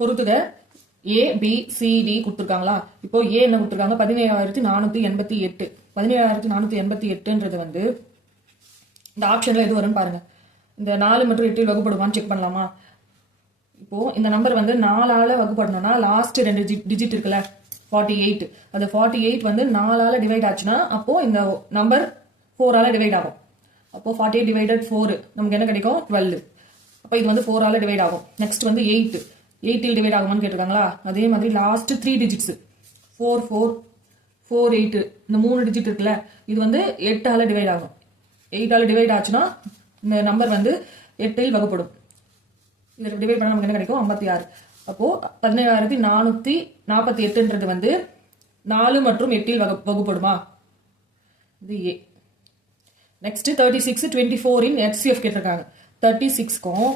பொறுத்துக ஏ B C D கொடுத்துருக்காங்களா. இப்போ ஏ என்ன கொடுத்துருக்காங்க 17,488. 17,488ன்றது வந்து இந்த ஆப்ஷன்ல எது வரும்னு பாருங்க. இந்த 4 மற்றும் 8 வகுப்படுமான்னு செக் பண்ணலாமா. இப்போ இந்த நம்பர் வந்து 4ஆல வகுப்படணும்னா லாஸ்ட் 2 டிஜிட் இருக்குல்ல 48. அது 48 வந்து 4ஆல டிவைட் ஆச்சுன்னா அப்போ இந்த நம்பர் 4ஆல டிவைட் ஆகும். அப்போ 48 டிவைடட் 4 நமக்கு என்ன கிடைக்கும் 12. அப்போ இது வந்து 4ஆல டிவைட் ஆகும். நெக்ஸ்ட் வந்து 8 இல் டிவைட் ஆகுமான்னு கேட்டிருக்காங்களா. அதே மாதிரி லாஸ்ட் 3 டிஜிட்ஸ் 4 4 4 8 இந்த 3 டிஜிட் இருக்குல்ல இது வந்து 8ஆல டிவைட் ஆகும். 8ஆல டிவைட் ஆச்சுன்னா இந்த நம்பர் வந்து 8இல் வகுப்படும். இதில் டிவைட் பண்ண நமக்கு என்ன கிடைக்கும் 56. அப்போ 17,448ன்றது வந்து 4 மற்றும் 8இல் வகுப்படுமா. இது ஏ. நெக்ஸ்ட் 36 24 இன் ஹெச்சிஎஃப் கேட்டிருக்காங்க. 36க்கும்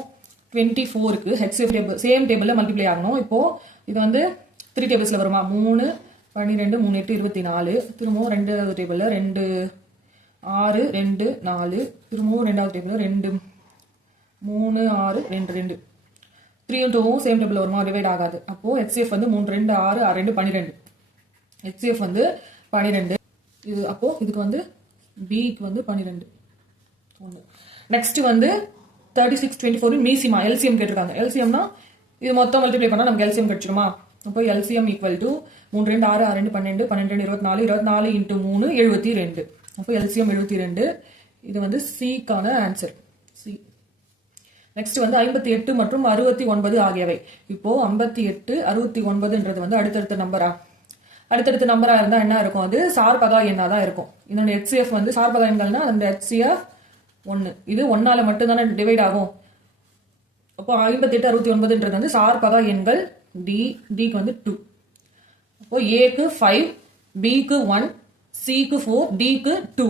24க்கு ஹெச்சிஎஃப் டேபிள் சேம் டேபிள்ல மல்டிப்ளை ஆகணும். இப்போ இது வந்து 3 டேபிள்ஸ்ல வருமா 3 12 3 8 24. திரும்பவும் ரெண்டாவது டேபிள்ல 2 6 2 4. திரும்பவும் ரெண்டாவது டேபிள்ல 2 3 6 2 2. 3 2வும் சேம் டேபிள் வருமா டிவைட் ஆகாது. அப்போ ஹெச்சிஎஃப் வந்து 3 2 6 6 2 12. ஹெச்சிஎஃப் வந்து 12. இது அப்போ இதுக்கு வந்து பிக்கு வந்து 12. நெக்ஸ்ட் வந்து 36 24 மீசிமா எல்சிஎம் கேட்டிருக்காங்க. எல்சிஎம்னா இது மொத்தம் மல்டிப்ளை பண்ணா நமக்கு எல்சிஎம் கிடைச்சிருமா. அப்போ எல்சிஎம் ஈக்குவல் டு 3 2 6 6 2 12 12 24 24 இன்ட்டு 3 72. அப்போ எல்சிஎம் 72. இது வந்து சிக்கான ஆன்சர் சி. நெக்ஸ்ட் வந்து 58 மற்றும் 69 ஆகியவை. இப்போ 58 69ன்றது வந்து அடுத்தடுத்த நம்பரா. அடுத்தடுத்த நம்பரா இருந்தா என்ன இருக்கும் அது சார்பகா எண்ணா தான் இருக்கும். இதோட ஹெச்சிஎஃப் வந்து சார்பகா எண்கள்னா அந்த ஹெச்சிஎஃப் 1 இது 1ஆல மட்டும் தானே டிவைட் ஆகும். அப்போ 58 69ன்றது வந்து சார்பகா எண்கள். டிக்கு வந்து 2. அப்போ ஏக்கு 5 பிக்கு 1 சிக்கு 4 டிக்கு 2.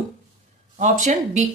Option B.